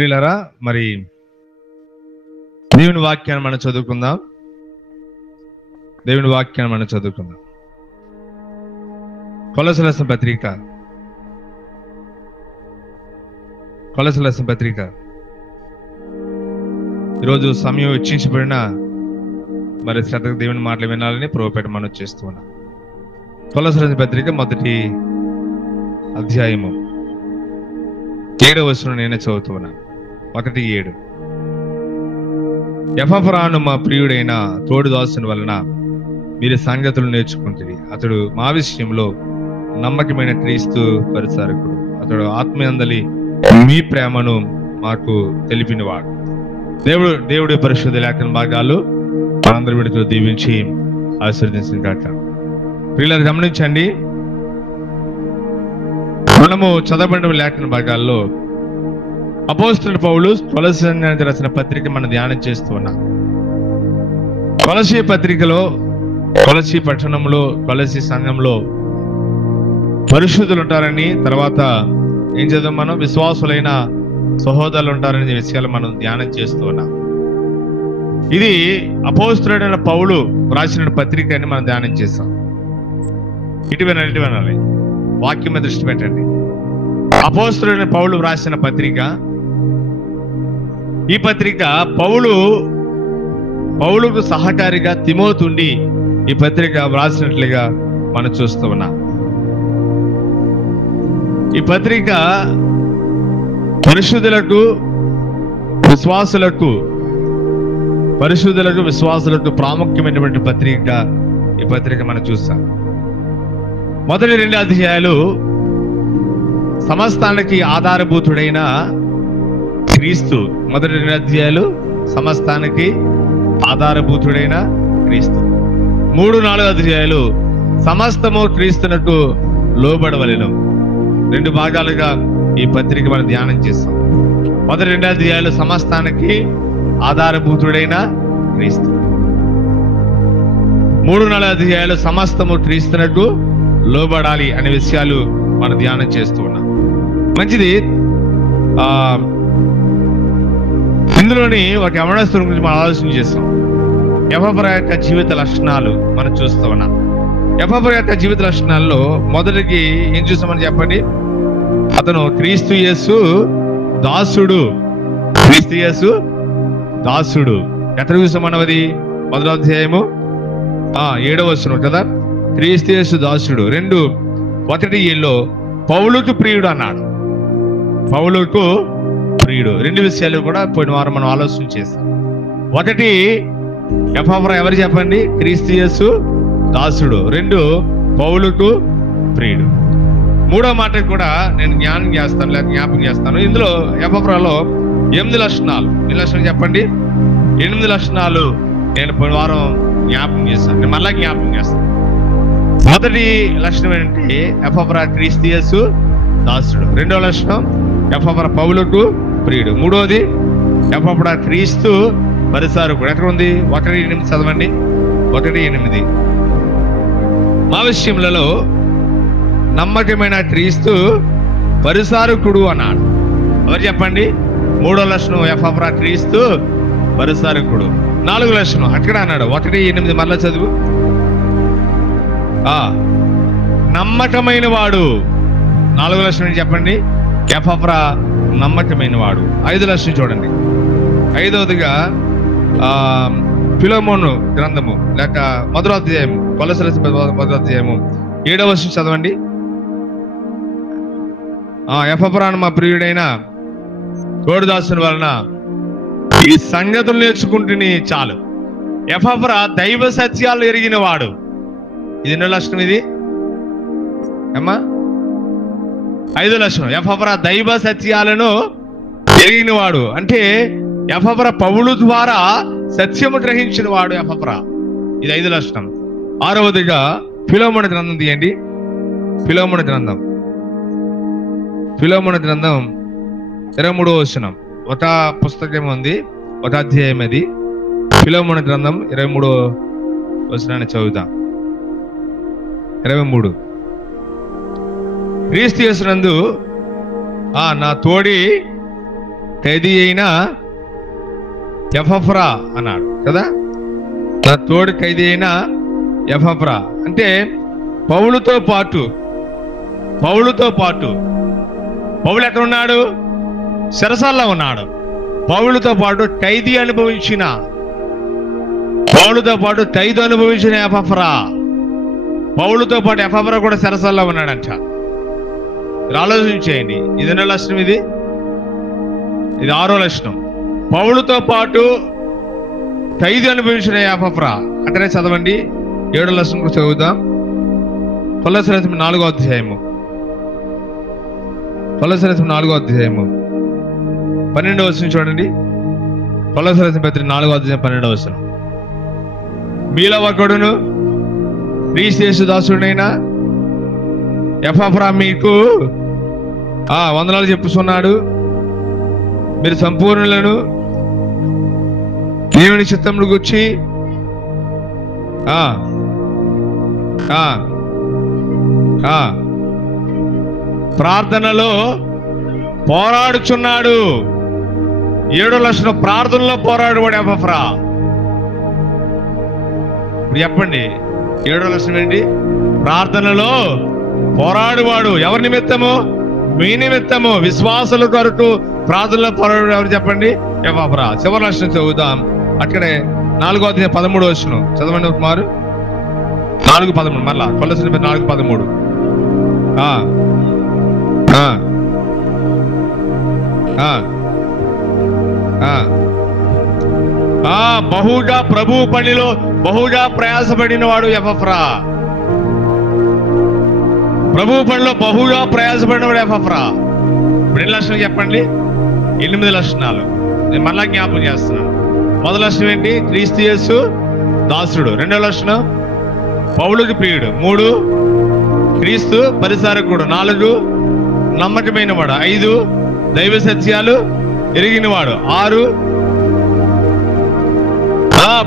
ప్రియులారా, మరి దేవుని వాక్యాన్ని మనం చదువుకుందాం. కొలస్సీయులకు రాసిన పత్రిక ఈరోజు సమయం వెచ్చించబడిన మరి శ్రద్ధగా దేవుని మాటలు వినాలని ప్రభుపేట మనం చేస్తూ ఉన్నాం. కొలస్సీయులకు రాసిన పత్రిక 1వ అధ్యాయము 7వ వచనం నేనే చదువుతూ ఉన్నాను. 1:7. ఎపఫ్రాను మా ప్రియుడైన తోడు దాసుని వలన మీరు సంగతులు నేర్చుకుంటుంది. అతడు మా విషయంలో నమ్మకమైన క్రీస్తు పరిచారకుడు. అతడు ఆత్మయందలి మీ ప్రేమను మాకు తెలిపినవాడు. దేవుడి పరిశుద్ధ లేఖన భాగాలు మనందరి విడితో దీవించి ఆశీర్వదించిన గాక. ప్రియులను గమనించండి, మనము చదవబడిన లేఖన భాగాల్లో అపోస్తలుడు పౌలు కొలస్సీయులకు రాసిన పత్రిక మనం ధ్యానం చేస్తూ ఉన్నాం. కొలస్సీ పత్రికలో, కొలస్సీ పట్టణంలో, కొలస్సీ సంఘంలో పరిశుద్ధులు ఉంటారని, తర్వాత ఏం చేద్దాం, మనం విశ్వాసులైన సహోదరులు ఉంటారనే విషయాలు మనం ధ్యానం చేస్తూ ఉన్నాం. ఇది అపోస్తలుడైన పౌలు రాసిన పత్రిక అని మనం ధ్యానం చేస్తాం. ఇటు వినాలి, వాక్యం మీద దృష్టి పెట్టండి. అపోస్తలుడైన పౌలు రాసిన పత్రిక. ఈ పత్రిక పౌలుకు సహకారిగా తిమోతుండి ఈ పత్రిక వ్రాసినట్లుగా మనం చూస్తూ ఉన్నాం. ఈ పత్రిక పరిశుద్ధులకు విశ్వాసులకు ప్రాముఖ్యమైనటువంటి పత్రిక. ఈ పత్రిక మనం చూస్తాం. మొదటి 2 అధ్యాయాలు సమస్తానికి ఆధారభూతుడైన క్రీస్తు. మొదటి 2 అధ్యాయాలు సమస్తానికి ఆధారభూతుడైన క్రీస్తు. 3-4 అధ్యాయాలు సమస్తము క్రీస్తునకు లోబడవలెను. 2 భాగాలుగా ఈ పత్రిక మనం ధ్యానం చేస్తాం. మొదటి 2 అధ్యాయాలు సమస్తానికి ఆధారభూతుడైన క్రీస్తు. 3-4 అధ్యాయాలు సమస్తము క్రీస్తునకు లోబడాలి అనే విషయాలు మనం ధ్యానం చేస్తూ ఉన్నాం. మంచిది. ఇందులోని ఒక యవనస్తుని గురించి మనం ఆలోచన చేస్తాం. ఎపఫ్రా యొక్క జీవిత లక్షణాలు మనం చూస్తూ ఉన్నాం. ఎపఫ్రా యొక్క జీవిత లక్షణాల్లో మొదటికి ఏం చూస్తామని చెప్పండి. అతను క్రీస్తు యేసు దాసుడు. ఎక్కడ చూసామన్నది 1వ అధ్యాయము 7వ వచనం కదా. క్రీస్తు యేసు దాసుడు. 1:7 పౌలుకు ప్రియుడు అన్నాడు. పౌలుకు ప్రియుడు. 2 విషయాలు కూడా పోయిన వారం మనం ఆలోచన చేస్తాం. 1 ఎపఫ్రా ఎవరు చెప్పండి? క్రీస్తు యేసు దాసుడు. 2 పౌలుకు ప్రియుడు. 3వ మాట కూడా నేను జ్ఞాపకం చేస్తాను. ఇందులో ఎపఫ్రాలో 8 లక్షణాలు. ఎన్ని లక్షణాలు చెప్పండి? 8 లక్షణాలు నేను పోయిన వారం జ్ఞాపకం చేస్తాను. నేను మళ్ళా జ్ఞాపకం చేస్తాను. మొదటి లక్షణం ఏంటంటే ఎపఫ్రా క్రీస్తు యేసు దాసుడు. 2వ లక్షణం ఎపఫ్రా పౌలుకు ప్రియుడు. 3వది ఎపఫ్రా క్రీస్తు పరిచారకుడు. ఎక్కడ ఉంది? 1:8 చదవండి. 1:8 మా విషయములలో నమ్మకమైన క్రీస్తు పరిచారకుడు అన్నాడు. ఎవరు చెప్పండి? 3వ లక్షణం ఎపఫ్రా క్రీస్తు పరిచారకుడు. 4వ లక్షణం అక్కడ అన్నాడు. 1:8 మళ్ళా చదువు. నమ్మకమైన వాడు. 4వ లక్షణం చెప్పండి. ఎపఫ్రా నమ్మకమైన వాడు. 5వ లక్షణం చూడండి. 5వదిగా ఫిలోమోను గ్రంథము లేక 1వ అధ్యాయం, కొలస్సీయులకు 1వ అధ్యాయము 7వ వచనం చదవండి. ఎపఫ్రాను మా ప్రియుడైన తోడు దాసుని వలన ఈ సంగతులు నేర్చుకుంటుని చాలు. ఎపఫ్రా దైవ సత్యాలు ఎరిగిన వాడు. ఇది 2వ లక్షణం. ఇది అమ్మా 5వ లక్షణం ఎపఫ్రా దైవ సత్యాలను ఎరిగిన వాడు. అంటే ఎపఫ్రా పౌలు ద్వారా సత్యము గ్రహించిన వాడు ఎపఫ్రా. ఇది 5వ లక్షణం. 6వదిగా ఫిలోమోను గ్రంథం తీయండి. ఫిలోమోను గ్రంథం 23వ వచనం. ఒక పుస్తకం ఉంది, ఒక అధ్యాయం అది. ఫిలోమోను గ్రంథం 23వ వచనాన్ని చదువుతాం. 23 క్రీస్తు యేసునందు నా తోడి ఖైదీ అయిన ఎపఫ్రా అన్నాడు కదా. నా తోడు ఖైదీ అయిన ఎపఫ్రా అంటే పౌలుతో పాటు పౌలు ఎక్కడ ఉన్నాడు? చెరసాల్లో ఉన్నాడు. పౌలుతో పాటు ఖైదీ అనుభవించిన ఎపఫ్రా, పౌలుతో పాటు ఎపఫ్రా కూడా చెరసాల్లో ఉన్నాడంట. ఆలోచించేయండి. ఇది ఎన్నో లక్షణం? ఇది 6వ లక్షణం. పౌలుతో పాటు ఖైదీ అనుభవించిన ఎపఫ్రా అంటే చదవండి. 7వ లక్షణం కూడా చదువుదాం. కొలస్సీయుల 4వ అధ్యాయము 12వ వచనం చూడండి. కొలస్సీయుల పత్రిక 4వ అధ్యాయం 12వ వచనం. మీలో ఒకడును క్రీస్తు యేసు దాసుడైన ఎపఫ్రా మీకు వందనాలు చెప్పుచున్నాడు. మీరు సంపూర్ణులను దేవుని చిత్తమును గూర్చి ప్రార్థనలో పోరాడుచున్నాడు. 7వ లక్షణం ప్రార్థనలో పోరాడువాడు ఎపఫ్రా. ఇప్పుడు చెప్పండి, 7వ లక్షణం ఏంటి? ప్రార్థనలో పోరాడువాడు. ఎవరి నిమిత్తము? మీ నిమిత్తము. విశ్వాసుల కొరకు ప్రార్థనలో పోరాడు ఎవరు చెప్పండి? ఎపఫ్రా. చివరి లక్షణం చదువుదాం. అక్కడే 4వ అధ్యాయం 13వ వచనం చదవండి. కుమారు 4:13 మళ్ళా కొలస్సీయుల 4:13. బహుగా ప్రభు పనిలో బహుగా ప్రయాసపడిన వాడు ఎపఫ్రా. ప్రభు పనిలో బహుగా ప్రయాసపడిన వాడు ఎపఫ్రా. ఇప్పుడు ఎన్ని లక్షణాలు చెప్పండి? 8 లక్షణాలు. నేను మళ్ళా జ్ఞాపకం చేస్తున్నాను. మొదటి లక్షణం ఏంటి? క్రీస్తు యేసు దాసుడు. 2వ లక్షణం పౌలుకి ప్రియుడు. 3 క్రీస్తు పరిచారకుడు. 4 నమ్మకమైన వాడు. 5 దైవ సత్యాలు ఎరిగినవాడు. 6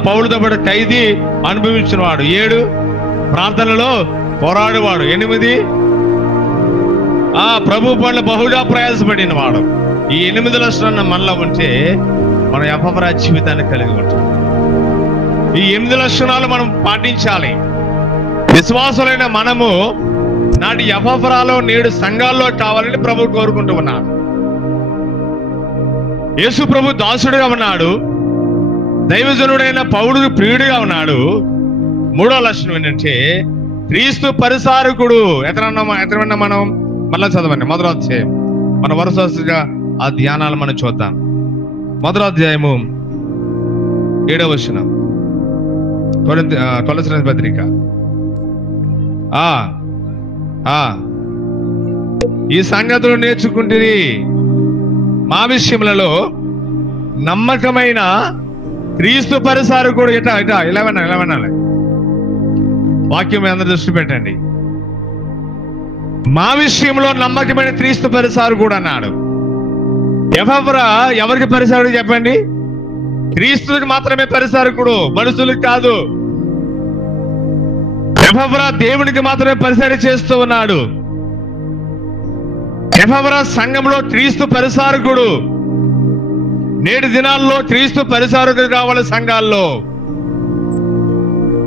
పౌలుతో పాటు ఖైదీ అనుభవించిన వాడు. 7 ప్రార్థనలో పోరాడువాడు. 8 ప్రభు పనుల బహుగా ప్రయాసపడిన వాడు. ఈ 8 లక్షణాలు మనలో ఉంటే మనం ఎపఫ్రా జీవితాన్ని కలిగి ఉంటాం. ఈ 8 లక్షణాలు మనం పాటించాలి. విశ్వాసులైన మనము నాటి ఎపఫ్రాలో నేడు సంఘాల్లో కావాలని ప్రభు కోరుకుంటూ ఉన్నాడు. యేసు ప్రభు దాసుడుగా ఉన్నాడు. దైవజనుడైన పౌలుడు ప్రియుడిగా ఉన్నాడు. 3వ లక్షణం ఏంటంటే క్రీస్తు పరిచారకుడు. ఎత్తనన్నా మనం మళ్ళా చదవండి. 1వ అధ్యాయం మన వరుసగా ఆ ధ్యానాలు మనం చూద్దాం. 1వ అధ్యాయము 7వ వచనం కొలస్సీయుల పత్రిక. ఈ సంగతులు నేర్చుకుంటుని మా విషయములలో నమ్మకమైన క్రీస్తు పరిచారకుడు. ఇలా వినాలి వాక్యం అందరూ దృష్టి పెట్టండి. మా విషయంలో నమ్మకమైన క్రీస్తు పరిచారకుడు అన్నాడు. ఎపఫ్రా ఎవరికి పరిచారకుడు చెప్పండి? క్రీస్తుకి మాత్రమే పరిచారకుడు, మనుషులకు కాదు. ఎపఫ్రా దేవునికి మాత్రమే పరిచర్య చేస్తూ ఉన్నాడు. ఎపఫ్రా సంఘంలో క్రీస్తు పరిచారకుడు. నేటి దినాల్లో క్రీస్తు పరిచారకుడు కావాలి. సంఘాల్లో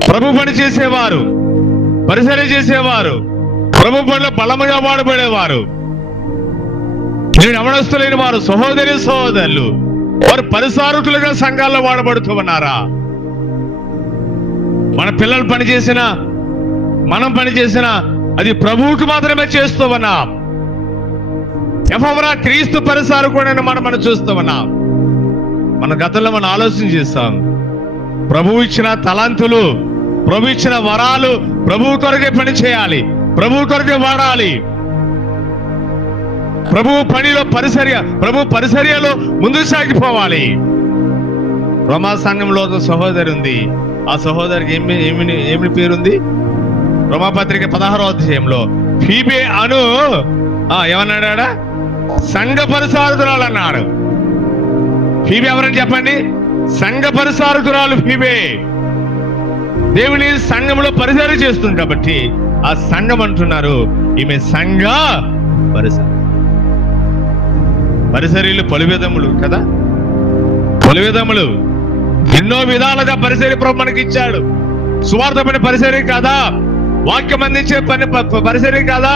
ప్రభు పని చేసేవారు, పరిచర్య చేసేవారు, ప్రభు పనిలో బలముగా వాడబడేవారు, నేను అవనస్తులైన వారు, సహోదరులు వారు పరిచారకులుగా సంఘాల్లో వాడబడుతూ ఉన్నారా? మన పిల్లలు పనిచేసిన, మనం పనిచేసిన అది ప్రభువుకు మాత్రమే చేస్తూ ఉన్నాం. ఎపఫ్రా క్రీస్తు పరిచారకుడని మనం చూస్తూ ఉన్నాం. మన గతంలో మనం ఆలోచన చేస్తాం. ప్రభువు ఇచ్చిన తలాంతులు, ప్రభు ఇచ్చిన వరాలు ప్రభువు కొరకే పని చేయాలి, ప్రభువు కొరకే వాడాలి. ప్రభు పనిలో ప్రభు పరిచర్యలో ముందుకు సాగిపోవాలి. రోమా సంఘంలో ఒక సహోదరి ఉంది. ఆ సహోదరికి ఏమి పేరుంది? రోమాపత్రిక 16వ అధ్యాయంలో ఫీబే అను ఏమన్నాడా? సంఘ పరిచారకురాలు అన్నాడు. ఫీబే ఎవరని చెప్పండి? సంఘ పరిచారకురాలు ఫీబే. దేవుని సంఘంలో పరిచర్య చేస్తుంది కాబట్టి ఆ సంఘం అంటున్నారు ఈమె సంఘ పరిసరీలు పలువిధములు కదా, పలువిధములు ఎన్నో విధాలుగా పరిసరీ ప్రభు మనకి ఇచ్చాడు. సువార్త పని పరిసరీ కాదా, వాక్యం అందించే పని పరిసరీ కాదా,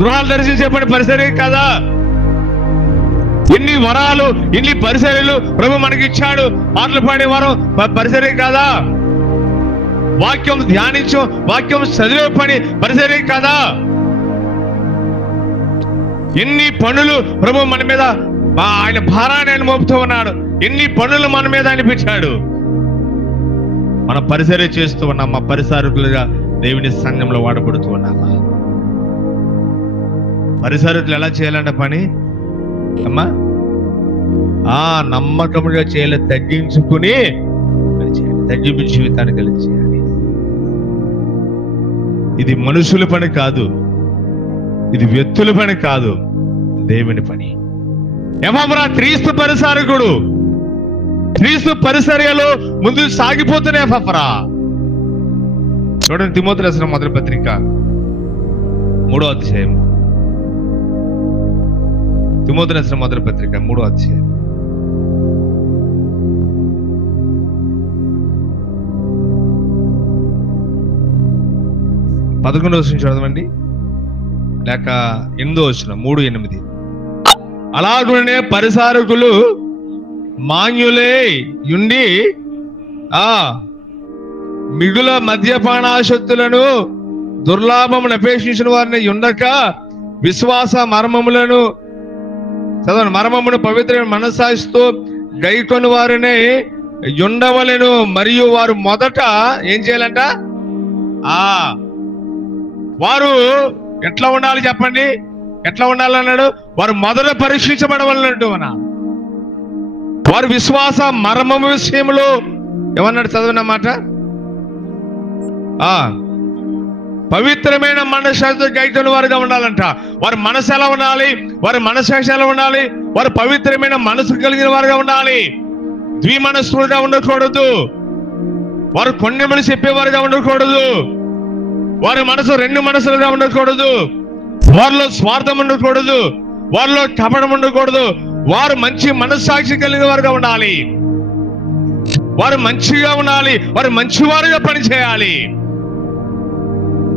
గృహాలు దర్శించే పని పరిసరీ కాదా? ఎన్ని వరాలు, ఎన్ని పరిసరీలు ప్రభు మనకి ఇచ్చాడు. పాటలు పాడే వరం పరిసరీ కాదా? వాక్యం ధ్యానించు, వాక్యం చదివే పని పరిసరీ కాదా? ఎన్ని పనులు ప్రభు మన మీద ఆయన భారాన్ని ఆయన మోపుతూ ఉన్నాడు. ఎన్ని పనులు మన మీద ఆయన పెట్టాడు. మనం పరిసరీ చేస్తూ ఉన్నాం, మా పరిసారకులుగా దేవుని సంఘంలో వాడబడుతూ ఉన్నామా? పరిసారకులు ఎలా చేయాలంట పని అమ్మా? నమ్మకముగా చేయాలి, తగ్గించుకుని తగ్గింపు జీవితాన్ని కలిగి చేయాలి. ఇది మనుషుల పని కాదు, ఇది వ్యక్తుల పని కాదు, దేవుని పని. ఎఫ్రా క్రీస్తు పరిసారకుడు, క్రీస్తు పరిసర్యలో ముందు సాగిపోతున్న ఎఫ్రా. చూడండి తిమోతి రాసిన మొదటి పత్రిక 3వ అధ్యాయం. తిమోతి రాసిన మొదటి పత్రిక 3వ అధ్యాయం 11వ వచనం చదవండి, లేక 8వ వచనం. 3:8. అలాగునే పరిసారకులు మాన్యులే యుండి మిగుల మద్యపానాశక్తులను దుర్లాభమును అపేక్షించిన వారిని ఉండక విశ్వాస మర్మములను చదవండి, మర్మమును పవిత్రమైన మనస్సాక్షితో గైకొని వారిని ఉండవలెను. మరియు వారు మొదట ఏం చేయాలంట? వారు ఎట్లా ఉండాలి చెప్పండి? ఎట్లా ఉండాలన్నాడు? వారు మొదట పరీక్షించబడవలనంటూ అన్నాడు. వారు విశ్వాస మర్మము విషయంలో ఏమన్నాడు? చదవనమాట. పవిత్రమైన మనస్సాక్షితో గైకొని వారుగా ఉండాలంట. వారి మనసు ఎలా ఉండాలి? వారి మనస్సాక్షి ఎలా ఉండాలి? వారు పవిత్రమైన మనసు కలిగిన వారుగా ఉండాలి. ద్విమనస్సులుగా ఉండకూడదు. వారు కొన్నిమని చెప్పేవారుగా ఉండకూడదు. వారి మనసు రెండు మనసులుగా ఉండకూడదు. వారిలో స్వార్థం ఉండకూడదు. వారిలో కపటం ఉండకూడదు. వారు మంచి మనస్సాక్షి కలిగిన వారుగా ఉండాలి. వారు మంచిగా ఉండాలి. వారు మంచివారుగా పనిచేయాలి.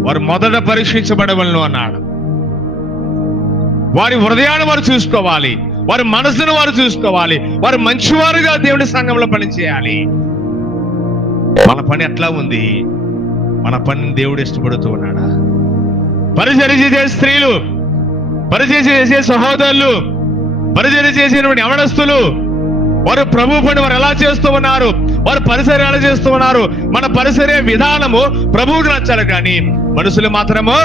వారు మొదట పరీక్షించబడవలను అన్నాడు. వారి హృదయాన్ని వారు చూసుకోవాలి. వారి మనసును వారు చూసుకోవాలి. వారు మంచివారుగా దేవుడి సంఘంలో పనిచేయాలి. మన పని ఎట్లా ఉంది? మన పనిని దేవుడు ఇష్టపడుతూ ఉన్నాడా? పరిచర్య చేసే స్త్రీలు, పరిచర్య చేసే సహోదరులు, పరిచర్య చేసేటువంటి యవనస్తులు, వారు ప్రభు పని వారు ఎలా చేస్తూ ఉన్నారు? వారు పరిచర్య ఎలా చేస్తూ ఉన్నారు? మన పరిచర్య విధానము ప్రభువుకు నచ్చాలి, కానీ మనుషులు మాత్రము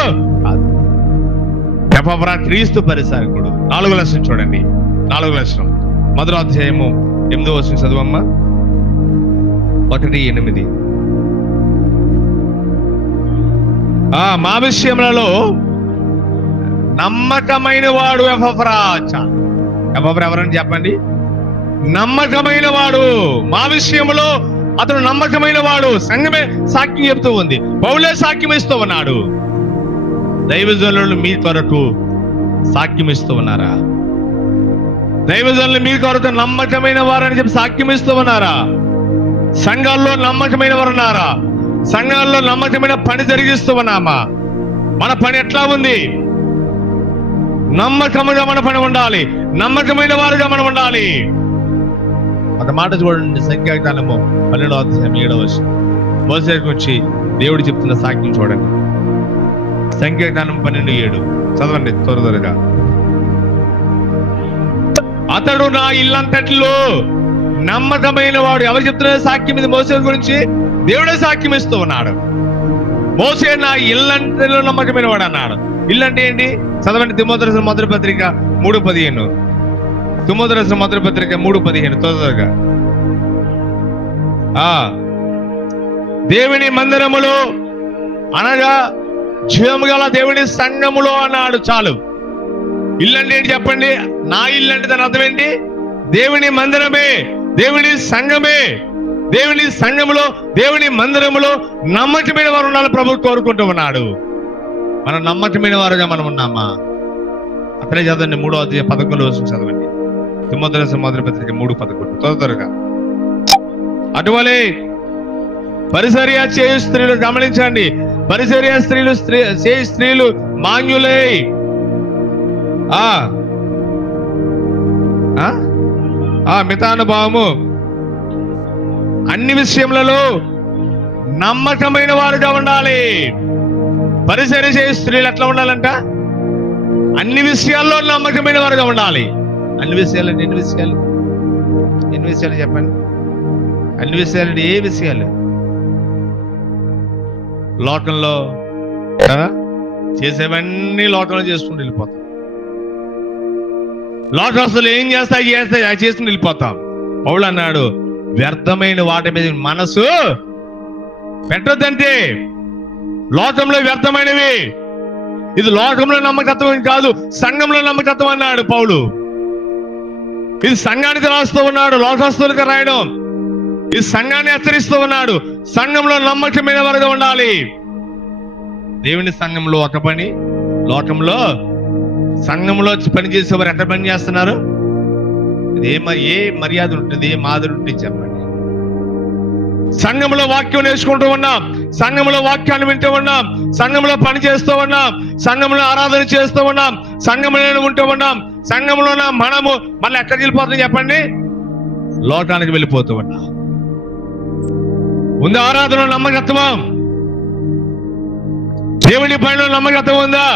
ఎఫ్రా క్రీస్తు పరిచారకుడు. 4వ వచనం చూడండి. 4వ వచనం 1వ అధ్యాయము 8వ వచనం చదువమ్మా. 1:8. మా విషయములలో నమ్మకమైన వాడు ఎఫ్రా. ఎఫ్రా ఎవరని చెప్పండి? నమ్మకమైన వాడు. మా విషయంలో అతను నమ్మకమైన వాడు. సంఘమే సాక్ష్యం చెప్తూ ఉంది. పౌలే సాక్ష్యం ఇస్తూ ఉన్నాడు. దైవజనులు మీ కొరకు సాక్ష్యం ఇస్తూ ఉన్నారా? దైవజనులు మీ కొరకు నమ్మకమైన వారని చెప్పి సాక్ష్యం ఇస్తూ ఉన్నారా? సంఘాల్లో నమ్మకమైన వారు ఉన్నారా? సంఘాల్లో నమ్మకమైన పని జరిగిస్తూ ఉన్నామా? మన పని ఎట్లా ఉంది? నమ్మకముగా మన పని ఉండాలి. నమ్మకమైన వారుగా మనం ఉండాలి. ఒక మాట చూడండి, సంఖ్యాకాండము 12వ అధ్యాయం 7వ వచనం. మోసే గురించి దేవుడు చెప్తున్న సాక్ష్యం చూడండి. సంఖ్యాకాండం 12:7 చదవండి త్వరగా. అతడు నా ఇల్లంతటిలో నమ్మకమైన వాడు. ఎవరు చెప్తున్న సాక్ష్యం ఇది? మోసే గురించి దేవుడే సాక్ష్యం ఇస్తూ ఉన్నాడు. మోసే నా ఇల్లంతటిలో నమ్మకమైన వాడు అన్నాడు. ఇల్లు అంటే ఏంటి? చదవండి తిమోతి రాసిన మొదటి పత్రిక 3:15. తిమోతి రాసిన మొదటి పత్రిక 3:15 త్వరగా. దేవుని మందిరములో అనగా జీవము గల దేవుని సంఘములో అన్నాడు. చాలు. ఇల్లు అంటే ఏంటి చెప్పండి? నా ఇల్లు అంటే దాని అర్థం ఏంటి? దేవుని మందిరమే, దేవుని సంఘమే. దేవుని సంఘములో, దేవుని మందిరములో నమ్మకమైన వారు ఉండాలని ప్రభువు కోరుకుంటూ ఉన్నాడు. మనం నమ్మకమైన వారుగా మనం ఉన్నామా? అట్లే చదవండి, 3వ అధ్యాయం 11వ వచనం చదవండి. తిమోథెయుసు మొదటి పత్రిక 3:11. త్వరగా. అటువలే పరిచర్య చేయు స్త్రీలు గమనించండి. పరిచర్య చేయు స్త్రీలు మాన్యులై మితానుభావము, అన్ని విషయములలో నమ్మకమైన వారుగా ఉండాలి. పరిచర్య చేయు స్త్రీలు ఎట్లా ఉండాలంట? అన్ని విషయాల్లో నమ్మకమైన వారుగా ఉండాలి. అన్ని విషయాలంటే ఎన్ని విషయాలు? ఎన్ని విషయాలు చెప్పండి? అన్ని విషయాలంటే ఏ విషయాలు? లోకంలో చేసేవన్నీ లోకంలో చేసుకుంటూ వెళ్ళిపోతాం. లోకస్తులు ఏం చేస్తాయి చేసుకుని వెళ్ళిపోతాం. పౌలు అన్నాడు, వ్యర్థమైన వాటి మీద మనసు పెట్టొద్దంటే. లోకంలో వ్యర్థమైనవి, ఇది లోకంలో నమ్మకత్వం కాదు, సంఘంలో నమ్మకత్వం అన్నాడు పౌలు. ఇది సంఘానికి రాస్తూ ఉన్నాడు, లోకస్తులకు రాయడం. ఈ సంఘాన్ని హెచ్చరిస్తూ ఉన్నాడు. సంఘంలో నమ్మకమైన వారుగా ఉండాలి. దేవుని సంఘంలో ఒక పని, లోకంలో సంఘంలో పనిచేసేవారు ఎక్కడ పని చేస్తున్నారు? ఏ మర్యాద ఉంటుంది, ఏ మాదిరి ఉంటుంది చెప్పండి. సంఘంలో వాక్యం నేర్చుకుంటూ ఉన్నాం, సంఘంలో వాక్యాన్ని వింటూ ఉన్నాం, సంఘంలో పని చేస్తూ ఉన్నాం, సంఘంలో ఆరాధన చేస్తూ ఉన్నాం, సంఘంలో ఉంటూ ఉన్నాం. సంఘంలో మనము మళ్ళీ ఎక్కడికి వెళ్ళిపోతాం చెప్పండి? లోకానికి వెళ్ళిపోతూ ఉన్నాం. ఉందా ఆరాధన నమ్మకత్వం? దేవుని పైన నమ్మకత్వం ఉందా?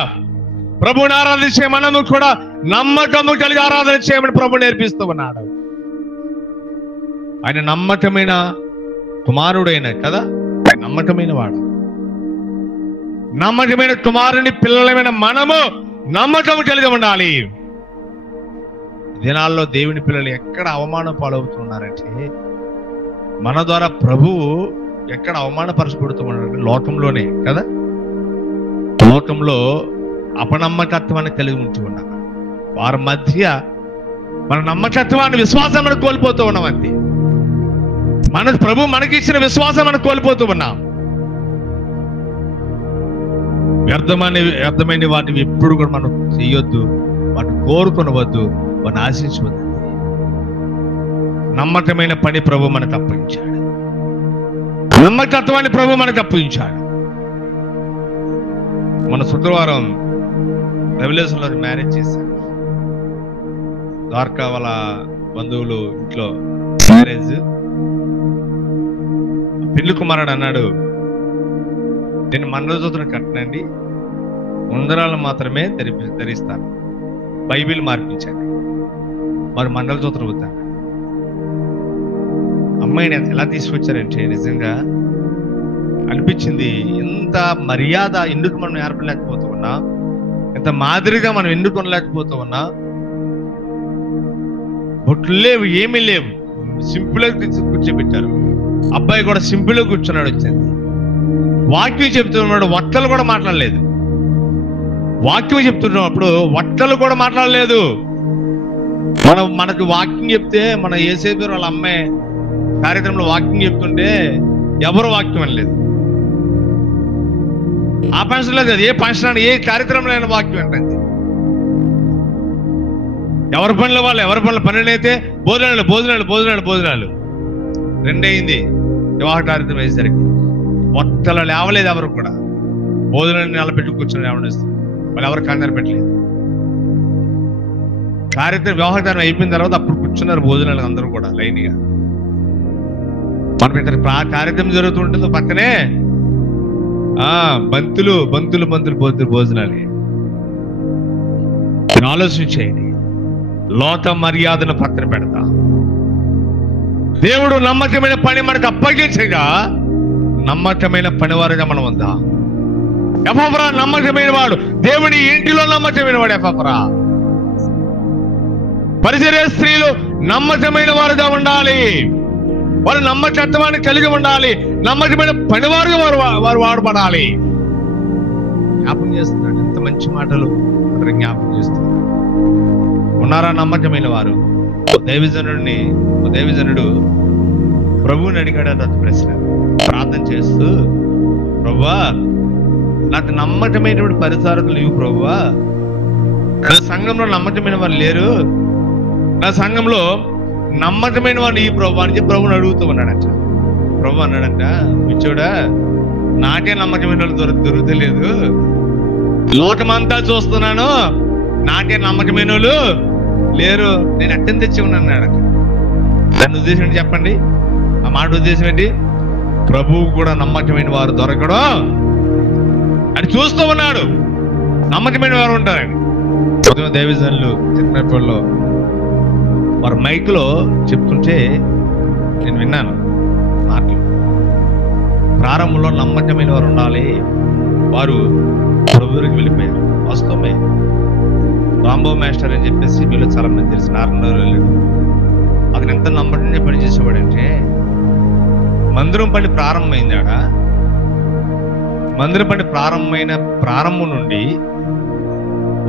ప్రభువుని ఆరాధించే మనము కూడా నమ్మకము కలిగి ఆరాధన చేయమని ప్రభు నేర్పిస్తూ ఉన్నాడు. ఆయన నమ్మకమైన కుమారుడైన కదా, నమ్మకమైన వాడు. నమ్మకమైన కుమారుని పిల్లలమైన మనము నమ్మకము కలిగి ఉండాలి. దినాల్లో దేవుని పిల్లలు ఎక్కడ అవమానం పాలవుతున్నారంటే, మన ద్వారా ప్రభువు ఎక్కడ అవమానపరచబడుతూ ఉన్నాడు? లోకంలోనే కదా. లోకంలో అపనమ్మకత్వాన్ని కలిగి ఉంటూ ఉన్నాం. వారి మధ్య మన నమ్మకత్వాన్ని, విశ్వాసాన్ని కోల్పోతూ ఉన్నాం. అంతే. మన ప్రభు మనకిచ్చిన విశ్వాసం మనం కోల్పోతూ ఉన్నాం. వ్యర్థమైన వాటిని ఎప్పుడు కూడా మనం చెయ్యొద్దు, వాటిని కోరుకొనవద్దు, వాటిని ఆశించవద్దు. నమ్మకమైన పని ప్రభు మనకు అప్పగించాడు. నమ్మకత్వాన్ని ప్రభు మనకు అప్పగించాడు. మన శుక్రవారం రెవల్యూషన్లో మ్యారేజ్ చేశారు. ద్వారకా వాళ్ళ బంధువులు ఇంట్లో మ్యారేజ్. పెళ్లి కుమారుడు అన్నాడు, నేను మంగళసూత్రం కట్టనండి, ఉంగరాలు మాత్రమే ధరిస్తాను, బైబిల్ మార్పించండి, మరి మంగళసూత్రం వద్దాను. అమ్మాయిని ఎలా తీసుకొచ్చారంటే నిజంగా అనిపించింది, ఎంత మర్యాద ఎందుకు మనం ఏర్పడలేకపోతూ ఉన్నా, ఎంత మాదిరిగా మనం ఎందుకు ఉండలేకపోతూ ఉన్నా. బొట్లు లేవు, ఏమీ లేవు, సింపుల్ గా కూర్చోబెట్టారు. అబ్బాయి కూడా సింపుల్ గా కూర్చున్నాడు. వచ్చింది వాక్యం చెప్తున్నాడు, వట్టలు కూడా మాట్లాడలేదు. వాక్యం చెప్తున్నప్పుడు వట్టలు కూడా మాట్లాడలేదు. మనకు వాక్యం చెప్తే, మన యేసేపు వాళ్ళ అమ్మాయి కార్యక్రమంలో వాక్యం చెప్తుంటే ఎవరు వాక్యం అనలేదు. ఆ ఫంక్షన్లో కాదు, ఏ ఫంక్షన్ ఏ కార్యక్రమంలో అయినా వాక్యం అంటే ఎవరి పనుల వాళ్ళు, ఎవరి పనుల పనులైతే భోజనాలు భోజనాలు భోజనాలు భోజనాలు రెండయింది. వివాహ కార్యక్రమం వేసేసరికి మొట్టలు లేవలేదు. ఎవరు కూడా భోజనాన్ని నిలబెట్టి కూర్చొని లేవనిస్తుంది. వాళ్ళు ఎవరు కంగారు పెట్టలేదు. వివాహ కార్యం అయిపోయిన తర్వాత అప్పుడు కూర్చున్నారు భోజనాలు అందరూ కూడా లైన్గా. మనం ఇక్కడ కార్యక్రమం జరుగుతుంటుంది, పక్కనే బంతులు బంతులు బంతులు బంతులు భోజనాలు. ఆలోచించేయండి, లోక మర్యాదను పక్కన పెడతా దేవుడు నమ్మకమైన పని మనకు అప్పగించగా నమ్మకమైన పనివారుగా మనం ఉందా? ఎఫ్రా నమ్మకమైన వాడు, దేవుని ఇంటిలో నమ్మకమైన వాడు ఎఫ్రా. పరిచర్య స్త్రీలు నమ్మకమైన వారుగా ఉండాలి. వారు నమ్మకత్వాన్ని కలిగి ఉండాలి. నమ్మకమైన పనివారుగా వారు వాడబడాలి. జ్ఞాపకం చేస్తున్నాడు, ఎంత మంచి మాటలు జ్ఞాపకం చేస్తున్నాడు. ఉన్నారా నమ్మకమైన వారు? దైవజనుడు ప్రభువుని అడిగాడు అతను ప్రశ్న, ప్రార్థన చేస్తూ, ప్రభువా నాకు నమ్మకమైనటువంటి పరిచారకులు ఇవ్వు ప్రభువా, నా సంఘంలో నమ్మకమైన వారు లేరు, నా సంఘంలో నమ్మకమైన వాడు ఈ ప్రభు అని చెప్పి ప్రభుని అడుగుతూ ఉన్నాడంట. ప్రభు అన్నాడంట, పిచ్చోడా, నాకే నమ్మకమైన వాళ్ళు దొరుకుతలేదు, లోకమంతా చూస్తున్నాను, నాకే నమ్మకమైన వాళ్ళు లేరు, నేను అట్టని తెచ్చి ఉన్నాడు. దాని ఉద్దేశం ఏంటి చెప్పండి? ఆ మాట ఉద్దేశం ఏంటి? ప్రభువు కూడా నమ్మకమైన వారు దొరకడం అని చూస్తూ ఉన్నాడు. నమ్మకమైన వారు ఉంటారండి. దైవజనులు చిన్నప్పట్లో వారు మైక్లో చెప్తుంటే నేను విన్నాను మాటలు. ప్రారంభంలో నమ్మకమైన వారు ఉండాలి, వారు ప్రభువుకి వెళ్ళిపోయారు. వాస్తవమే. రాంబాబు మాస్టర్ అని చెప్పేసి వీళ్ళు చాలా మంది తెలిసి నారాయణరావు వెళ్ళాడు. అతను ఎంత నమ్మకంగా పనిచేసేవాడంటే, మందిరం పని ప్రారంభమైంది ఆడ. మందిరం పని ప్రారంభం నుండి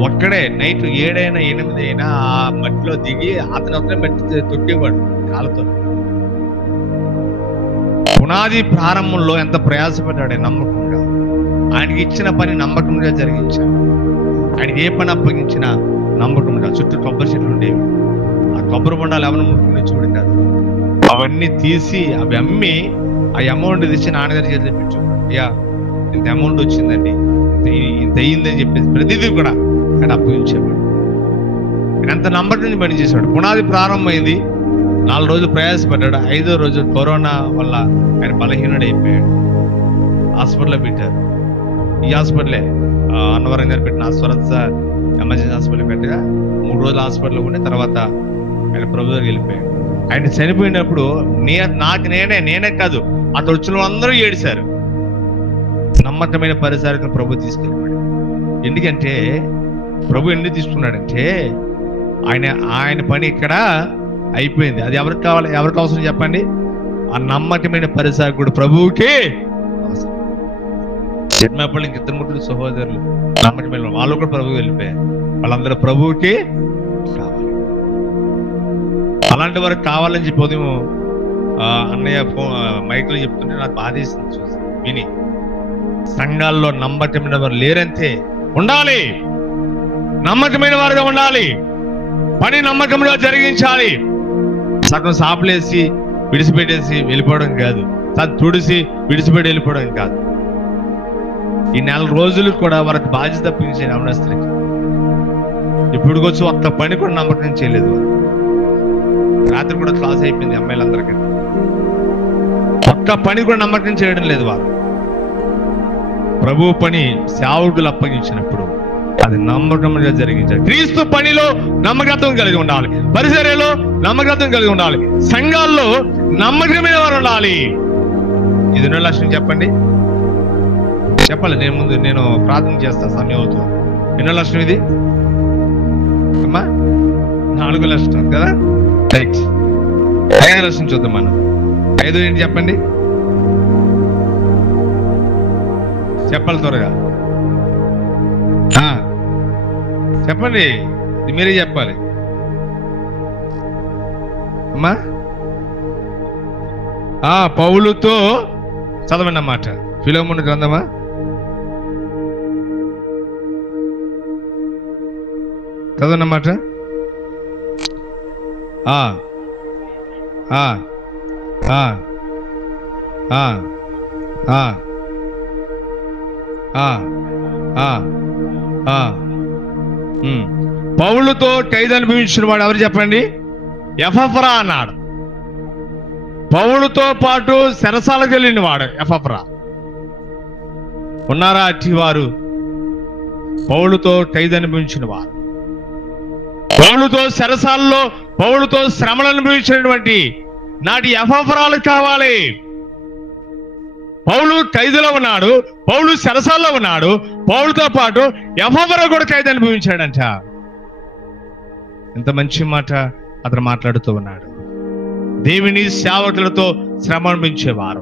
ఒక్కడే నైట్ 7 అయినా 8 అయినా ఆ మట్టిలో దిగి అతను ఒక్కడే మట్టి తొక్కేవాడు కాళ్ళతో. పునాది ప్రారంభంలో ఎంత ప్రయాసపడ్డాడే నమ్మకంగా. ఆయనకి ఇచ్చిన పని నమ్మకంగా జరిగించాడు. ఆయనకి ఏ పని అప్పగించినా నమ్మకంగా. చుట్టూ కొబ్బరి చెట్లు ఉండేవి. ఆ కొబ్బరి బొండాలు ఎవరు ముట్టుకుని చూడు కాదు, అవన్నీ తీసి అవి అమ్మి ఆ అమౌంట్ తెచ్చి నాన్నగారి చేతిలో పెట్టు, అయ్యా ఇంత అమౌంట్ వచ్చిందండి, ఇంత అయ్యిందని చెప్పేసి ప్రతిదీ కూడా ఆయన అప్పగించేవాడు. ఆయన ఎంత నమ్మకంగా పని చేసేవాడు. పునాది ప్రారంభమైంది, 4 రోజులు ప్రయాసపడ్డాడు. 5వ రోజు కరోనా వల్ల ఆయన బలహీనుడైపోయాడు. హాస్పిటల్లో పెట్టారు. ఈ హాస్పిటలే అన్నవరం గారు పెట్టిన స్వరత్స ఎమర్జెన్సీ హాస్పిటల్ పెట్టగా 3 రోజులు హాస్పిటల్లో ఉండి తర్వాత ఆయన ప్రభు దగ్గరికి వెళ్ళిపోయాడు. ఆయన చనిపోయినప్పుడు నేనే కాదు అతను వచ్చిన వాళ్ళందరూ ఏడిశారు. నమ్మకమైన పరిసరాలను ప్రభు తీసుకెళ్ళిపోయాడు. ఎందుకంటే ప్రభు ఎందుకు తీసుకున్నాడంటే ఆయన పని ఇక్కడ అయిపోయింది. అది ఎవరికి కావాలి, ఎవరికి అవసరం చెప్పండి? ఆ నమ్మకమైన పరిసరాకుడు ప్రభువుకి అవసరం. జన్మపల్లి ఇంక 2 సహోదరులు నమ్మకమైన వాళ్ళు కూడా ప్రభువు వెళ్ళిపోయారు. వాళ్ళందరూ ప్రభువుకి కావాలి. అలాంటి వారికి కావాలని చెప్పి ఉదయం అన్నయ్య మైకులో చెప్తుంటే నాకు బాధేసింది చూసి విని. సంఘాల్లో నమ్మకమైన వారు లేరంతే. ఉండాలి, నమ్మకమైన వారుగా ఉండాలి, పని నమ్మకంగా జరిగించాలి. సగం సాపులేసి విడిచిపెట్టేసి వెళ్ళిపోవడం కాదు, తుడిసి విడిచిపెట్టి వెళ్ళిపోవడం కాదు. ఈ 4 రోజులు కూడా వారికి బాధ్యత తప్పించాను. అవనస్తులకి ఇప్పుడుకొచ్చి ఒక్క పని కూడా నమ్మకం చేయలేదు. రాత్రి కూడా క్లాస్ అయిపోయింది అమ్మాయిలందరికీ. ఒక్క పని కూడా నమ్మకం చేయడం లేదు. వారు ప్రభు పని సేవకులు అప్పగించినప్పుడు అది నమ్మకంగా జరిగించాలి. క్రీస్తు పనిలో నమ్మకత్వం కలిగి ఉండాలి, పరిచర్యలో నమ్మకత్వం కలిగి ఉండాలి, సంఘాల్లో నమ్మకమైన వారు ఉండాలి. ఇది 2 లక్షలు చెప్పండి, చెప్పాలి. నేను ప్రార్థన చేస్తాను, సమయం అవుతుంది. 2 లక్షలు ఇది అమ్మా, 4 లక్షలు కదా, రైట్. 5 లక్షలు చూద్దాం మనం. 5 ఏంటి చెప్పండి, చెప్పాలి త్వరగా చెప్పండి. మీరే చెప్పాలి అమ్మా. పౌలుతో చదవండి అన్నమాట. ఫిలోమోను గ్రంథమా, చదవన్నమాట. పౌలుతో ఖైదు అనుభవించిన వాడు ఎవరు చెప్పండి? ఎపఫ్రా అన్నాడు. పౌలుతో పాటు చెరసాలకు వెళ్ళిన వాడు ఎపఫ్రా. ఉన్నారా అట్టి వారు? పౌలుతో ఖైదు అనుభవించిన వారు, పౌలుతో చెరసాలలో పౌలుతో శ్రమలు అనుభవించినటువంటి నాటి ఎపఫ్రాలు కావాలి. పౌలు ఖైదులో ఉన్నాడు, పౌలు చెరసాల్లో ఉన్నాడు, పౌలుతో పాటు ఎపఫ్రా కూడా ఖైదు అనుభవించాడంట. ఎంత మంచి మాట అతను మాట్లాడుతూ ఉన్నాడు. దేవుని సేవకులతో శ్రమ అనుభవించేవారు,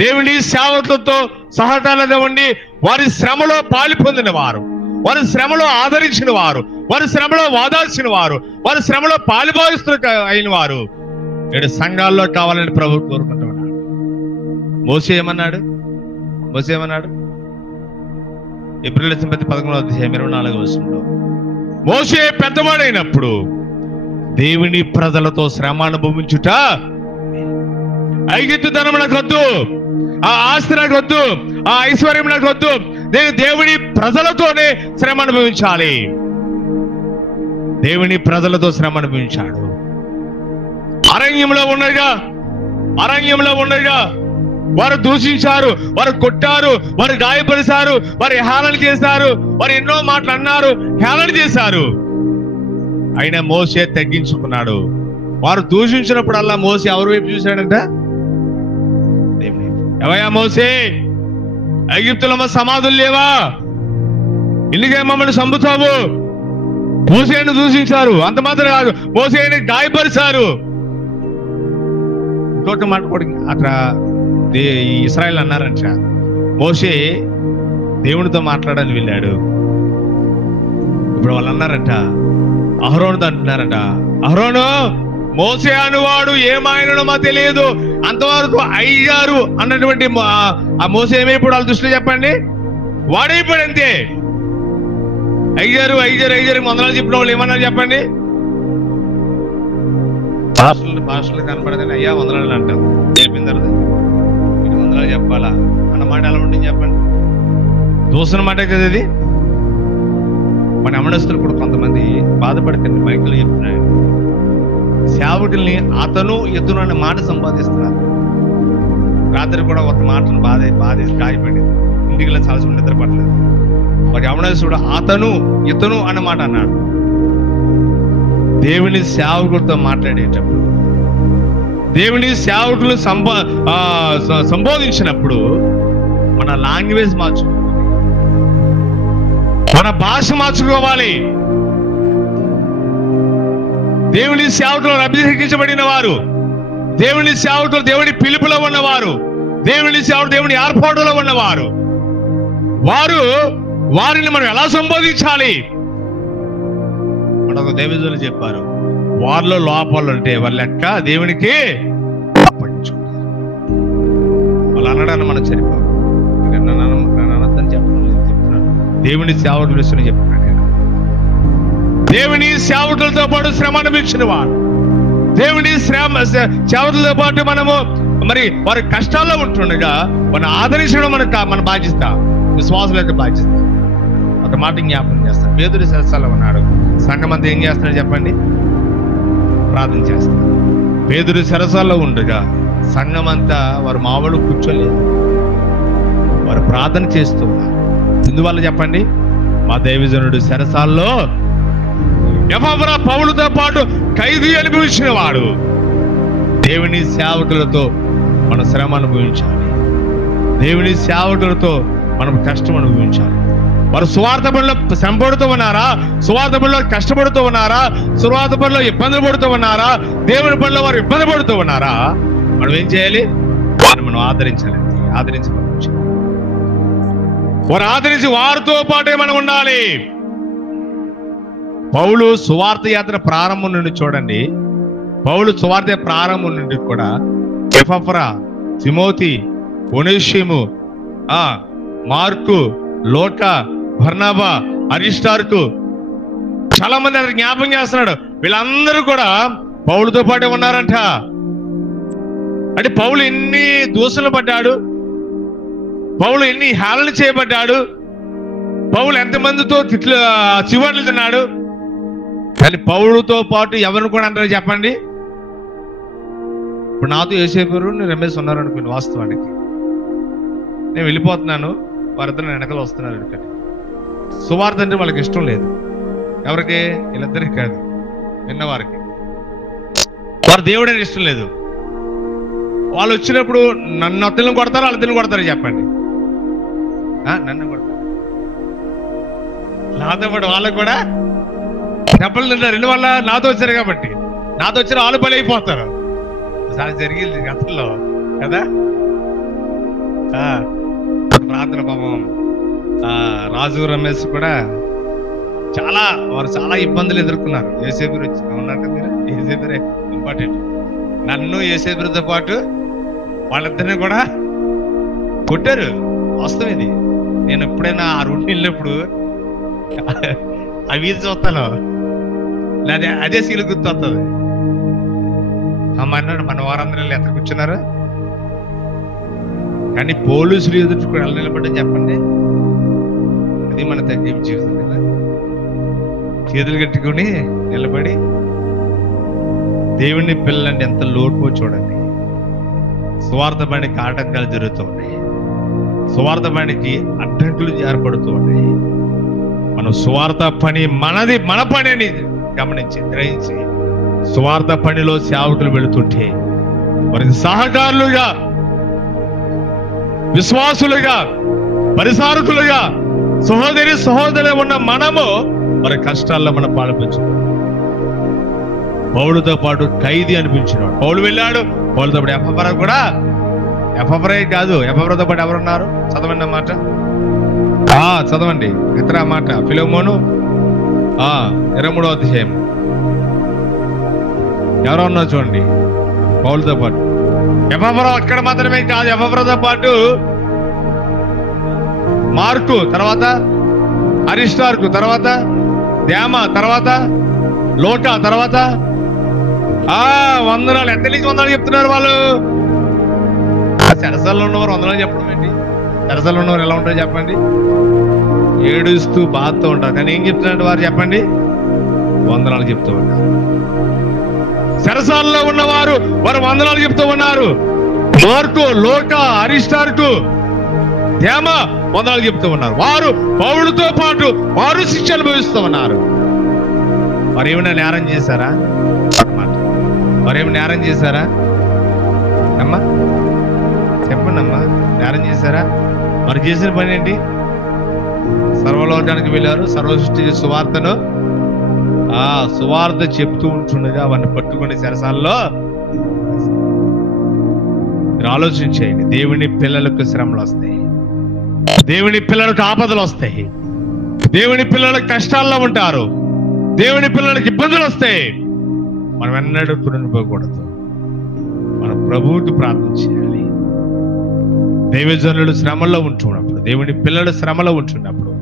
దేవుని సేవకులతో సహకారంగా ఉండి వారి శ్రమలో పాలు పొందిన వారు, వారి శ్రమలో ఆదరించిన వారు, వారి శ్రమలో వాదాల్సిన వారు, వారి శ్రమలో పాలుభావిస్తులు అయిన వారు 7 సంఘాల్లో కావాలని ప్రభు కోరుకుంటూ ఉన్నాడు. మోసే ఏమన్నాడు? ఏప్రిల్ 11వ అధ్యాయం 24వ వచనంలో మోషే పెద్దవాడైనప్పుడు దేవుని ప్రజలతో శ్రమ అనుభవించుట, ఐగుప్తు ధనం నాకు వద్దు, ఆ ఆస్తి నాకు వద్దు, ఆ ఐశ్వర్యం నాకు వద్దు, నేను దేవుని ప్రజలతోనే శ్రమ అనుభవించాలి. దేవుని ప్రజలతో శ్రమ అనుభవించాడు. అరణ్యంలో ఉండగా వారు దూషించారు, వారు కొట్టారు, వారు గాయపరిచారు, వారు హేళన చేశారు, వారు ఎన్నో మాటలు అన్నారు, హేళన చేశారు. అయినా మోషే తగ్గించుకున్నాడు. వారు దూషించినప్పుడల్లా మోషే ఎవరి వైపు చూశాడంట? ఎవయా మోషే, ఐగుప్తులో సమాధులు లేవా? ఎందుకే మమ్మల్ని చంపుతావు? మోషేని దూషించారు, అంత మాత్రం కాదు, మోషేని గాయపరిచారు. ఇంకొక మాట కూడా అట్లా ఇశ్రాయేలు అన్నారంట, మోషే దేవునితో మాట్లాడాలని వెళ్ళాడు. ఇప్పుడు వాళ్ళు అన్నారంట, అహరోనుతో అంటున్నారంట, అహరోను, మోషే అనువాడు ఏమాయనో మాకు తెలియదు, అంతవరకు అయ్యారు అన్నటువంటి ఆ మోషే ఏమైపోడు వాళ్ళ దృష్టిలో చెప్పండి? వాడైపోయాడు అంతే. అయ్యారు వందనాలు చెప్పిన వాళ్ళు ఏమన్నారు చెప్పండి? భాషలు కనపడదని అయ్యా వందనాలు అంటాం. చెప్పిన తర్వాత ఇది వందనాలు చెప్పాలా అన్న మాట ఎలా ఉంటుంది చెప్పండి? దూసన మాట కదా ఇది. మన అమనస్తులు కూడా కొంతమంది బాధపడకండి, మైకులు చెప్తున్నాడు, సేవకుల్ని అతను ఇతను అనే మాట సంపాదిస్తున్నారు. రాత్రి కూడా ఒక మాటను బాధేసి గాయపడింది, ఇంటికి చాలా నిద్ర పడలేదు. మరి అమనస్తుడు అతను ఇతను అన్న మాట అన్నాడు. దేవుని సేవకులతో మాట్లాడేటప్పుడు, దేవుని సేవకులు సంబోధించినప్పుడు మన లాంగ్వేజ్ మార్చుకోవాలి, మన భాష మార్చుకోవాలి. దేవుని సేవకులు అభిషేకించబడిన వారు, దేవుని సేవకులు దేవుని పిలుపులో ఉన్నవారు, దేవుని సేవకులు దేవుని ఏర్పాటులో ఉన్నవారు, వారిని మనం ఎలా సంబోధించాలి? మనకు దైవజనులు చెప్పారు, వారిలో లోపాలు ఉంటే వాళ్ళ లెక్క దేవునికి అప్పగించుకుంటారు. వాళ్ళు అనడాన్ని మనం సరిపోదు. అనద్దని చెప్తున్నాను, దేవుని సేవకుల విషయం చెప్తున్నాను. దేవుని సేవకులతో పాటు శ్రమ అనుభవించిన వారు, దేవుని సేవకులతో పాటు మనము మరి వారి కష్టాల్లో ఉంటుండగా మనం ఆదరించడం మన బాధ్యత, విశ్వాసుల యొక్క బాధ్యత. ఒక మాట జ్ఞాపకం చేస్తాను. పేతురు సరసాల్లో ఉన్నాడు, సంఘం అంతా ఏం చేస్తున్నాడు చెప్పండి? ప్రార్థన చేస్తారు. పేతురు సరసాల్లో ఉండగా సంఘం అంతా వారు మామూలు కూర్చోలేదు, వారు ప్రార్థన చేస్తూ ఉన్నారు. ఎందువల్ల చెప్పండి? మా దైవజనుడు సరసాల్లో ఎపఫ్రా పౌలుతో పాటు ఖైదీ అనుభవించిన వాడు. దేవుని సేవకులతో మనం శ్రమ అనుభవించాలి, దేవుని సేవకులతో మనం కష్టం అనుభవించాలి. వారు సువార్త పనిలో శ్రమపడుతూ ఉన్నారా? సువార్త పనిలో కష్టపడుతూ ఉన్నారా? సువార్త పనిలో ఇబ్బందులు పడుతూ ఉన్నారా? దేవుని పనిలో వారు ఇబ్బంది పడుతూ ఉన్నారా? మనం ఏం చేయాలి? మనం ఆదరించాలి, వారు ఆదరించి వారితో పాటే మనం ఉండాలి. పౌలు సువార్త యాత్ర ప్రారంభం నుండి చూడండి, పౌలు సువార్త ప్రారంభం నుండి కూడా ఎపఫ్రా, తిమోతి, ఒనేసిము, మార్కు, లోకా, బర్నబా, అరిస్టార్కు, చాలా మంది అతను జ్ఞాపకం చేస్తున్నాడు. వీళ్ళందరూ కూడా పౌలుతో పాటే ఉన్నారంట. అంటే పౌలు ఎన్ని దూషణలు పడ్డాడు, పౌలు ఎన్ని హేళన చేయబడ్డాడు, పౌలు ఎంతమందితో చివర్లు తిన్నాడు. కానీ పౌలుతో పాటు ఎవరిని కూడా అంటారు చెప్పండి? ఇప్పుడు నాతో యేసేపురు, రమేష్ ఉన్నారు అనుకోండి, వాస్తవానికి నేను వెళ్ళిపోతున్నాను, వారిద్దరు వెనకలు వస్తున్నారు అనుకోండి. సువార్త అంటే వాళ్ళకి ఇష్టం లేదు. ఎవరికి? వీళ్ళిద్దరికి కాదు, విన్నవారికి. వారు దేవుడు అని ఇష్టం లేదు. వాళ్ళు వచ్చినప్పుడు నన్ను అతను కొడతారు, వాళ్ళిద్దరిని కొడతారు చెప్పండి? నన్ను కొడతారు, నాతో పాటు వాళ్ళకు కూడా దెబ్బలు తింటారు. ఎందువల్ల? నాతో వచ్చారు కాబట్టి. నాతో వచ్చిన వాళ్ళు బలి అయిపోతారు. ఒకసారి జరిగింది గతంలో కదా. రాత్రి పాపం రాజు, రమేష్ కూడా వారు చాలా ఇబ్బందులు ఎదుర్కొన్నారు. యేసేపురు వచ్చి ఉన్నారు కదా మీరు, యేసేపురే ఇంపార్టెంట్. నన్ను యేసేపురితో పాటు వాళ్ళిద్దరిని కూడా కొట్టారు. వాస్తవం ఇది. నేను ఎప్పుడైనా ఆ రూట్ వెళ్ళినప్పుడు ఆ వీధి చూస్తాను, లేదా అదే సీలు గుర్తొస్తుంది. అన్నాడు మన వారందరూ ఎక్కడ కూర్చున్నారు, కానీ పోలీసులు ఎదుర్కొ ఎలా నిలబడ్డా చెప్పండి. అది మన తగ్గింపు జీవితం కదా. చేతులు కట్టుకుని నిలబడి దేవుని పిల్లలంటే ఎంత లోటువో చూడండి. సువార్త పనికి ఆటంకాలు జరుగుతూ ఉన్నాయి, సువార్త పనికి అడ్డంకులు ఏర్పడుతూ ఉన్నాయి. మనం సువార్త పని మనది, మన పని అని గమనించి గ్రహించి సువార్త పనిలో సేవకులు వెళుతుంటే వారికి సహకారులుగా, విశ్వాసులుగా, పరిసారకులుగా, సహోదరి ఉన్న మనము వారి కష్టాల్లో మనం పాల్పంచుతాం. పౌలుతో పాటు ఖైదీ అనిపించినాడు. పౌలు వెళ్ళాడు, పౌలుతో పాటు ఎఫ్ఎఫ్రా కూడా, ఎఫ్ఎఫ్రా కాదు, ఎఫ్ఎఫ్రాతో పాటు ఎవరున్నారు చదవండి అన్నమాట. చదవండి ఇతర మాట ఫిలోమోను 23వ అధ్యాయం. ఎవరో ఉన్నారు చూడండి పౌలుతో పాటు. ఎఫ్ఎఫ్రా అక్కడ మాత్రమే కాదు, ఎఫ్ఎఫ్రాతో పాటు మార్కు, తర్వాత అరిస్టార్కు, తర్వాత దేమా, తర్వాత లోకా, తర్వాత వందనాలు. ఎంత నుంచి వందనాలు చెప్తున్నారు వాళ్ళు. చెరసాల్లో ఉన్నవారు వందనాలు చెప్పడం ఏంటి? చెరసాల్లో ఉన్నవారు ఎలా ఉంటారో చెప్పండి, ఏడుస్తూ బాధతో ఉంటారు. కానీ ఏం చెప్తున్నారు వారు చెప్పండి, వందనాలు చెప్తూ ఉన్నారు. చెరసాల్లో ఉన్నవారు వారు వందనాలు చెప్తూ ఉన్నారు. మార్కు, లోకా, అరిస్టార్కు, దేమా వందనాలు చెప్తూ ఉన్నారు. వారు పౌలుతో పాటు వారు శిక్ష అనుభవిస్తూ ఉన్నారు. వారు ఏమైనా నేరం చేశారా? వారు ఏమైనా నేరం చేశారా అమ్మా? చెప్పండి అమ్మా, నేరం చేశారా? వారు చేసిన పని ఏంటి? సర్వలోకానికి వెళ్ళారు, సర్వసృష్టికి సువార్తను సువార్త చెప్తూ ఉంటుండగా వారిని పట్టుకునే చెరసాలలో. మీరు ఆలోచించేయండి, దేవుని పిల్లలకు శ్రమలు వస్తాయి, దేవుని పిల్లలకు ఆపదలు వస్తాయి, దేవుని పిల్లలకు కష్టాల్లో ఉంటారు, దేవుని పిల్లలకు ఇబ్బందులు వస్తాయి. మనం ఎన్నడూ కృంగిపోకూడదు. మనం ప్రభువుకి ప్రార్థన చేయాలి. దైవజనులు శ్రమలో ఉంటున్నప్పుడు, దేవుని పిల్లలు శ్రమలో ఉంటున్నప్పుడు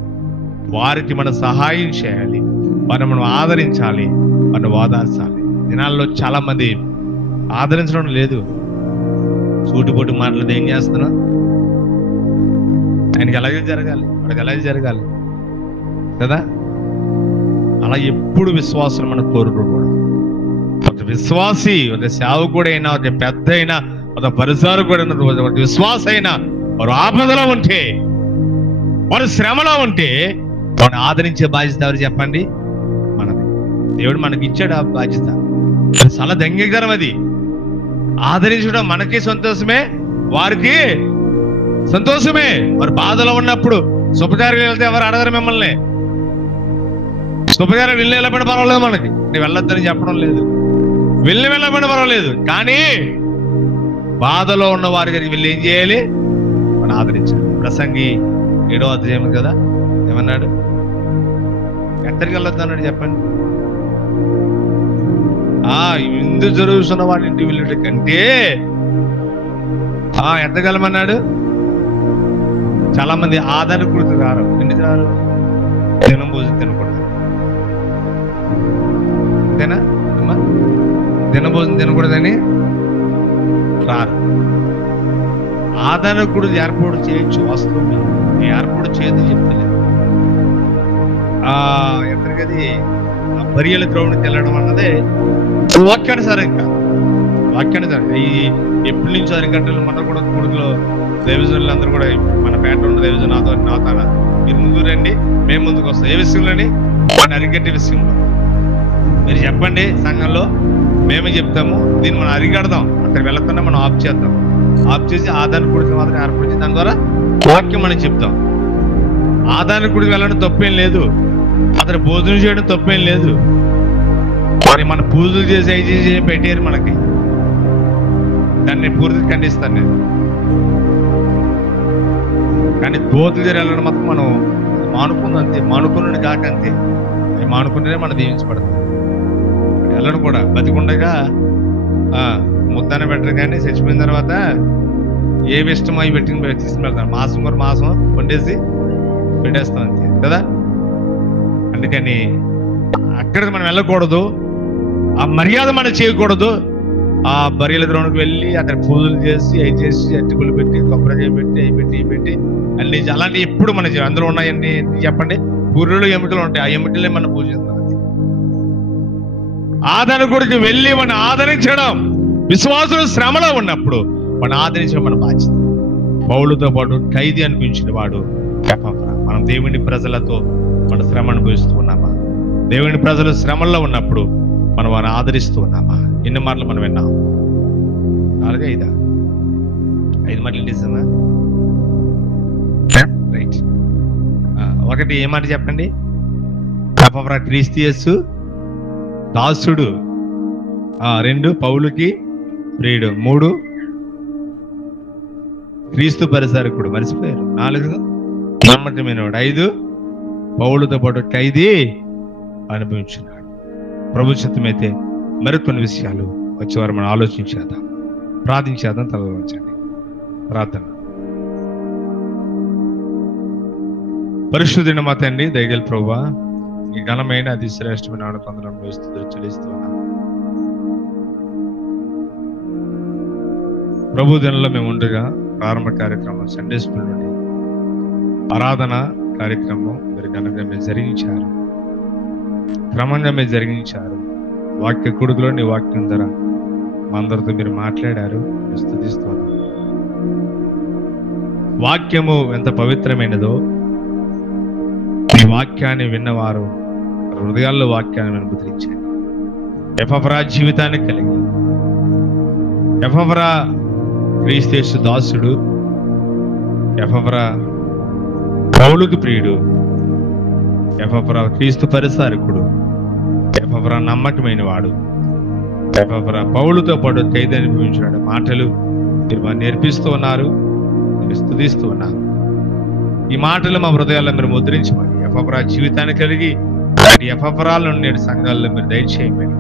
వారికి మనం సహాయం చేయాలి, వారిని మనం ఆదరించాలి, వారిని ఓదార్చాలి. దినాల్లో చాలా మంది ఆదరించడం లేదు. సూటిపోటు మాటలు ఏం చేస్తున్నా, ఆయనకి ఎలాగే జరగాలి, వాడికి ఎలాగే జరగాలి కదా. అలా ఎప్పుడు విశ్వాసం మనం కోరుకోకూడదు. ఒక విశ్వాసి, ఒక సేవకుడైనా, ఒక పెద్ద అయినా, ఒక పరిసారకుడైనా, ఒక విశ్వాస అయినా వారు ఆపదలో ఉంటే, వారు శ్రమలో ఉంటే వారిని ఆదరించే బాధ్యత ఎవరు చెప్పండి? మనది. దేవుడు మనకి ఇచ్చాడు ఆ బాధ్యత. చాలా ధన్యకరం అది. ఆదరించడం మనకి సంతోషమే, వారికి సంతోషమే. వారు బాధలో ఉన్నప్పుడు శుభకార్యం వెళ్తే ఎవరు అడగరు మిమ్మల్ని. శుభకార్యం వెళ్ళి వెళ్ళబడి పర్వాలేదు, మనకి నేను వెళ్ళొద్దని చెప్పడం లేదు, వెళ్ళబడి పర్వాలేదు. కానీ బాధలో ఉన్న వారి దగ్గరికి వెళ్ళి ఏం చేయాలి? మనం ఆదరించాలి. ప్రసంగి 7వ అధ్యాయం కదా, ఏమన్నాడు? ఎక్కడికి వెళ్ళొద్దు అన్నాడు చెప్పండి. ఇందు జరుగుతున్న వాడి ఇంటికి వెళ్ళే కంటే ఎత్తగలమన్నాడు. చాలా మంది ఆదరణ కుడుతు రారు. ఎందుకు రారు? దినం భోజనం తినకూడదు, అంతేనా అమ్మా? దిన భోజనం తినకూడదని రారు. ఆదరణకుడు ఏర్పాటు చేయొచ్చు, వాస్తవం ఏర్పాటు చేయదు చెప్తలేదు. ఎక్కడికది బరియల గ్రౌండ్కి వెళ్ళడం అన్నదే వాక్యానుసారం కాదు. వాక్యానుసారం ఎప్పటి నుంచో అరికట్టలు మన కూడా కూడుకులో దైవజనులు అందరూ కూడా, మన పేట ఉన్న దైవజను నాతాన మీరు ముందు రండి, మేము ముందుకు వస్తాం. ఏ విషయంలోని? మన అరికట్టే విషయంలో. మీరు చెప్పండి సంఘంలో, మేమే చెప్తాము. దీన్ని మనం అరికడదాం. అక్కడికి వెళ్ళకుండా మనం ఆఫ్ చేద్దాం. ఆఫ్ చేసి ఆదాన కుడికి మాత్రం ఏర్పడి దాని ద్వారా వాక్యం మనం చెప్తాం. ఆదాన కుడికి వెళ్ళడం తప్పేం లేదు, అతను భోజనం చేయడం తప్పేం లేదు. మరి మన పూజలు చేసి అవి చేసి పెట్టారు మనకి, దాన్ని పూర్తిగా ఖండిస్తాను నేను. కానీ బోధులు చేసి వెళ్ళడం మాత్రం మనం మానుకుంది అంతే, మానుకున్నాడు కాక అంతే. అది మానుకుంటేనే మనం దీవించబడతాం. వెళ్ళడం కూడా బతికుండగా ముద్దాన పెట్టరు, కానీ చచ్చిపోయిన తర్వాత ఏవి ఇష్టమో అవి తీసుకుని వెళ్తాను. మాసం కూడా మాసం వండేసి పెట్టేస్తాం అంతే కదా. అందుకని అక్కడికి మనం వెళ్ళకూడదు, ఆ మర్యాద మనం చేయకూడదు. ఆ బరియల గ్రౌండ్కి వెళ్ళి అక్కడ పూజలు చేసి అవి చేసి అట్టుకులు పెట్టి కొబ్బరికాయ పెట్టి అవి పెట్టి ఇవి పెట్టి అన్ని అలాంటి ఎప్పుడు మన అందులో ఉన్నాయండి చెప్పండి, గుర్రెలు ఎముకలు ఉంటాయి, ఆ ఎముకలే మనం పూజిస్తాం. ఆదరణ గురించి వెళ్ళి మనం ఆదరించడం, విశ్వాసులు శ్రమలో ఉన్నప్పుడు మనం ఆదరించడం మన బాధ్యత. పౌలుతో పాటు ఖైదీ అనిపించిన వాడు ఎపఫ్రా. మనం దేవుని ప్రజలతో మన శ్రమ అనుభవిస్తూ ఉన్నామా? దేవుని ప్రజలు శ్రమల్లో ఉన్నప్పుడు మనం వారిని ఆదరిస్తూ ఉన్నామా? ఎన్ని మాటలు మనం విన్నాం? 4, 5 5 మాటలు నిజమా? రైట్. ఒకటి ఏ మాట చెప్పండి? ఎపఫ్రా క్రీస్తు యేసు దాసుడు. 2 పౌలుకి ప్రియుడు. 3 క్రీస్తు పరిచారకుడు. మర్చిపోయారు. 4 నమ్మకమైనవాడు. 5 పౌలుతో పాటు ఖైదీ అనుభవించున్నాడు. ప్రభు చిత్తమైతే మరికొన్ని విషయాలు వచ్చేవారు మనం ఆలోచించేద్దాం, ప్రార్థించేద్దాం. తలవంచండి. ప్రార్థన. పరిశుద్ధుడైన మా తండ్రి, దయగల ప్రభువా, ఈ ఘనమైన అతి శ్రేష్టమైన ఆనందంలో స్తుతులు చెల్లిస్తున్నాం. ప్రభు దినంలో మేము ఉండగా ప్రారంభ కార్యక్రమం సండే స్కూల్ నుండి ఆరాధన కార్యక్రమం మీరు ఘనంగా మీరు జరిగించారు, క్రమంగా మీరు జరిగించారు. వాక్య కొడుకులో నీ వాక్యం ద్వారా మా అందరితో మీరు మాట్లాడారు. స్తుతిస్తున్నాను. వాక్యము ఎంత పవిత్రమైనదో ఈ వాక్యాన్ని విన్నవారు హృదయాల్లో వాక్యాన్ని అనుమతించండి. ఎపఫ్రా జీవితాన్ని కలిగి, ఎపఫ్రా క్రీస్తు యేసు దాసుడు, ఎపఫ్రా పౌలుకు ప్రియుడు, ఎపఫ్రా క్రీస్తు పరిచారకుడు, ఎపఫ్రా నమ్మకమైన వాడు, ఎపఫ్రా పౌలుతో పాటు ఖైదీ అనుభవించిన మాటలు మీరు మాకు నేర్పిస్తూ ఉన్నారు, మీరు స్తుతిస్తూ ఉన్నారు. ఈ మాటలు మా హృదయాల్లో మీరు ముద్రించమని, ఎపఫ్రా జీవితాన్ని కలిగి ఎపఫ్రాలను నేడు సంఘాల్లో మీరు దయచేయమని.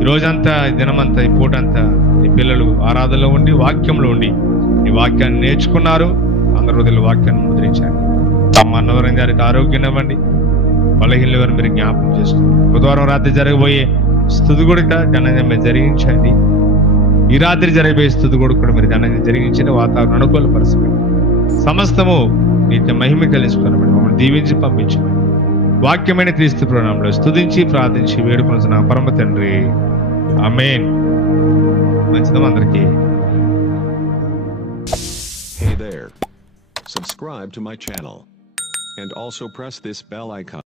ఈ రోజంతా, దినమంతా, ఈ పూటంతా ఈ పిల్లలు ఆరాధనలో ఉండి వాక్యంలో ఉండి ఈ వాక్యాన్ని నేర్చుకున్నారు. అందరి హృదయాలు వాక్యాన్ని ముద్రించండి. అమ్మ అన్నవరం గారికి ఆరోగ్యం ఇవ్వండి. బలహీనలు గారు మీరు జ్ఞాపకం చేసుకోండి. బుధవారం రాత్రి జరగబోయే స్తుతి కూడా ఘనంగా మీరు జరిగించండి. ఈ రాత్రి జరగబోయే స్తుతి కూడా మీరు ఘనంగా జరిగించండి. వాతావరణం అనుకూలపరచండి. సమస్తము నీకు మహిమ కలిగించుకున్నామని మమ్మల్ని దీవించి పంపించమని వాక్యమైన క్రీస్తు ప్రణామంలో స్తుతించి ప్రార్థించి వేడుకొనుచున్న పరమ తండ్రి, ఆమేన్. మంచిదం అందరికీ. Hey there. Subscribe to my channel and also press this bell icon.